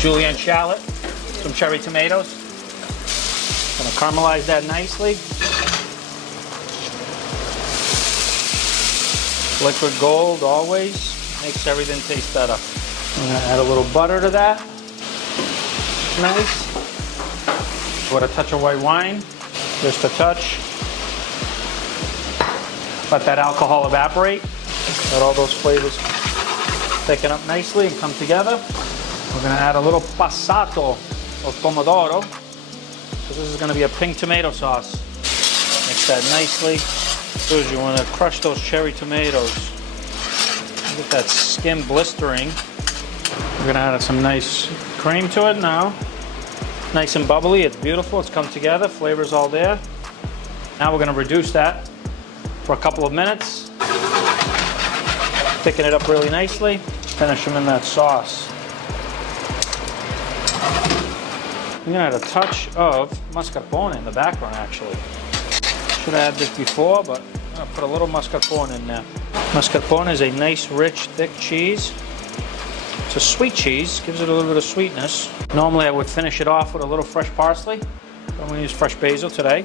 Julienne shallot, some cherry tomatoes. Gonna caramelize that nicely. Liquid gold always makes everything taste better. I'm gonna add a little butter to that. Nice. With a touch of white wine, just a touch. Let that alcohol evaporate. Let all those flavors thicken up nicely and come together. We're gonna add a little passato of pomodoro. So this is gonna be a pink tomato sauce. Mix that nicely. So you wanna crush those cherry tomatoes. Get that skin blistering. We're gonna add some nice cream to it now. Nice and bubbly, it's beautiful, it's come together, flavor's all there. Now we're gonna reduce that for a couple of minutes. Thicken it up really nicely. Finish them in that sauce. I'm gonna add a touch of mascarpone in the background actually. Should have had this before, but I'm gonna put a little mascarpone in there. Mascarpone is a nice, rich, thick cheese. It's a sweet cheese, gives it a little bit of sweetness. Normally I would finish it off with a little fresh parsley. I'm gonna use fresh basil today.